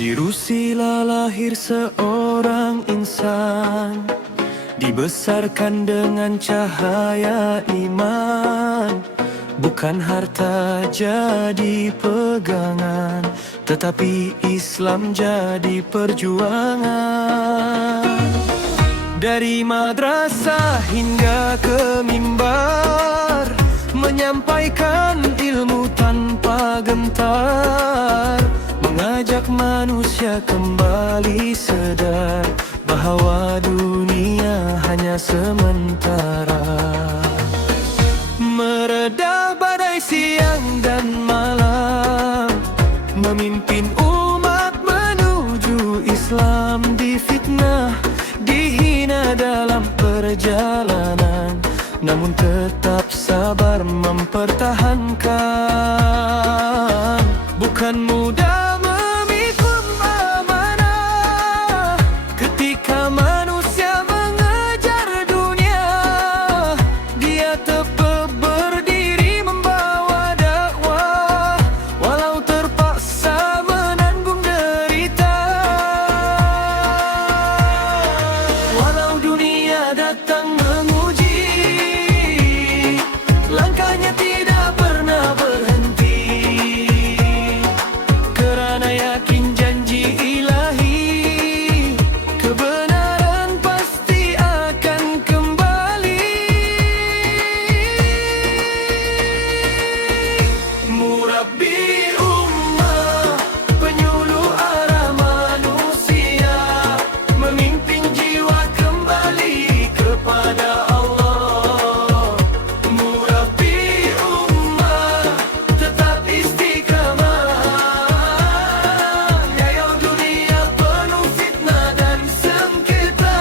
Di Rusila lahir seorang insan, dibesarkan dengan cahaya iman. Bukan harta jadi pegangan, tetapi Islam jadi perjuangan. Dari madrasah hingga ke mimbar, menyampaikan ilmu tanpa gentar, mengajak manusia kembali sadar bahawa dunia hanya sementara. Meredah badai siang dan malam, memimpin umat menuju Islam. Difitnah, dihina dalam perjalanan, namun tetap sabar mempertahankan. Bukan mudah memikul amanah ketika manusia mengejar dunia. Dia tetap berdiri membawa dakwah, walau terpaksa menanggung derita. Walau dunia datang menguji, langkahnya tidak pernah berhenti. Kerana yakin janji ilahi, kebenaran pasti akan kembali. Murabbi ummah, penyuluh arah manusia, memimpin jiwa kembali kepada Allah. Murabbi ummah, tetap istiqamah. Yayau dunia penuh fitnah dan sengketa.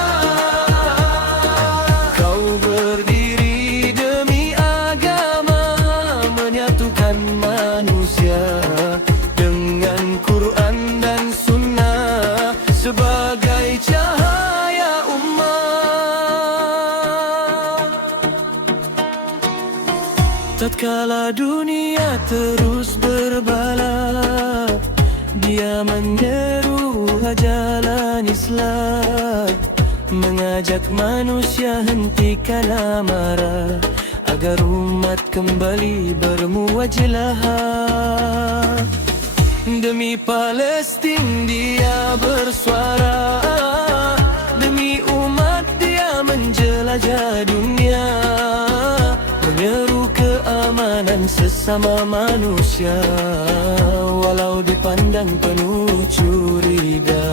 Kau berdiri demi agama, menyatukan manusia dengan Quran dan Sunnah sebagai cahaya umat. Tatkala dunia terus berbala, dia menyeru jalan Islam, mengajak manusia hentikan amarah agar umat kembali bermuwajlah. Demi Palestin dia bersuara, demi umat dia menjelajah dunia, menyeru keamanan sesama manusia, walau dipandang penuh curiga.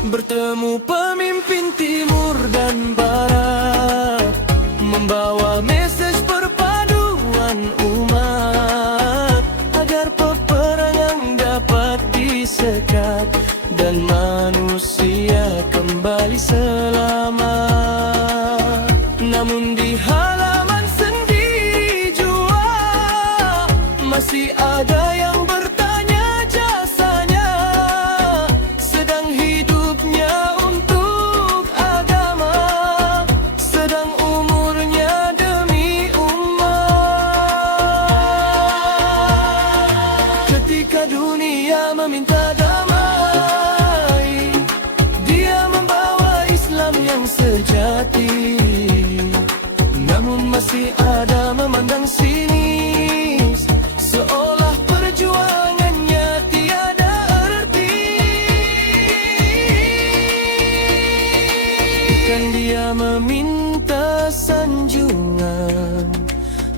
Bertemu pemimpin timur dan barat, membawa mesej perpaduan umat, agar peperangan dapat disekat dan manusia kembali selamat. Namun di halaman sendiri jua masih ada yang bertanya jasanya, sedang hidupnya untuk agama, sedang umurnya demi umat. Ketika dunia meminta damai, dia membawa Islam yang sejati. Namun masih ada memandang sinis, seolah perjuangannya tiada arti. Bukan dia meminta sanjungan,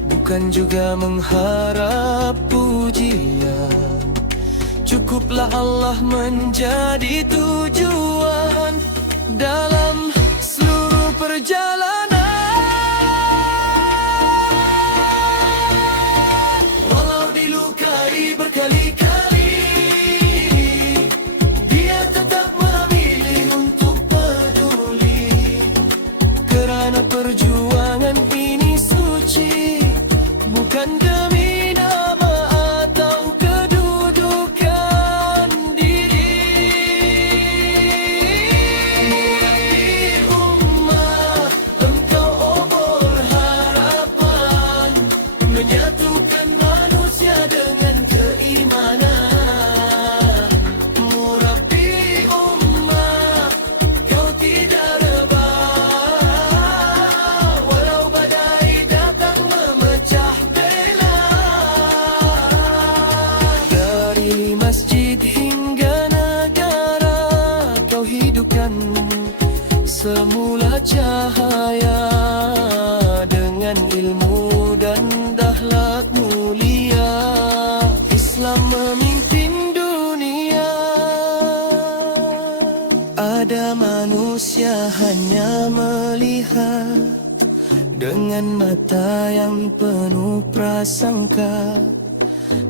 bukan juga mengharap pujian. Cukuplah Allah menjadi tujuan dalam seluruh perjalanan. Walau dilukai berkali-kali, dia tetap memilih untuk peduli. Kerana perjuangan ini suci, bukan demi nama atau kedudukan diri. Murabbi ummah, semula cahaya, dengan ilmu dan akhlak mulia, Islam memimpin dunia. Ada manusia hanya melihat dengan mata yang penuh prasangka,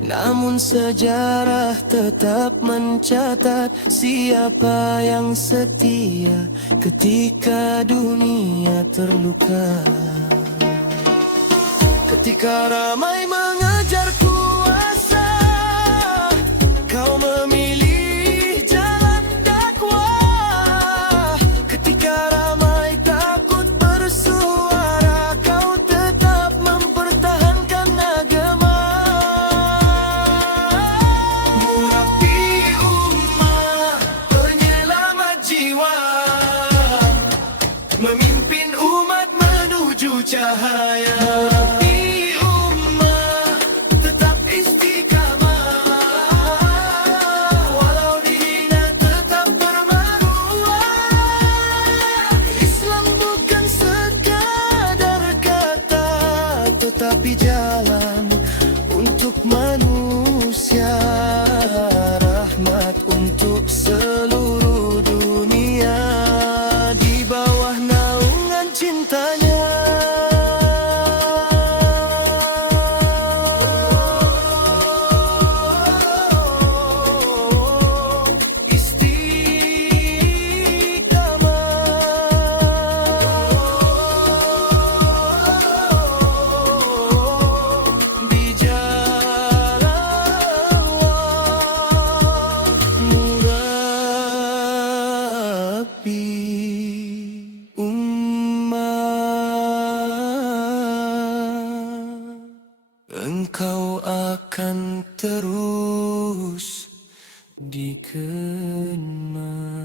namun sejarah tetap mencatat siapa yang setia ketika dunia terluka. Ketika ramai mengejar kuasa, kau memilih jalan dakwah. Ketika ramai takut bersuara, kau tetap mempertahankan agama. Murabi ummah, penyelamat jiwa, memimpin umat menuju cahaya. Murabi ummah, tetap istiqamah, walau dihina tetap bermaruah. Islam bukan sekadar kata, tetapi jalan untuk manusia, rahmat untuk seluruh dunia, di bawah naungan cintanya. Engkau akan terus dikenal.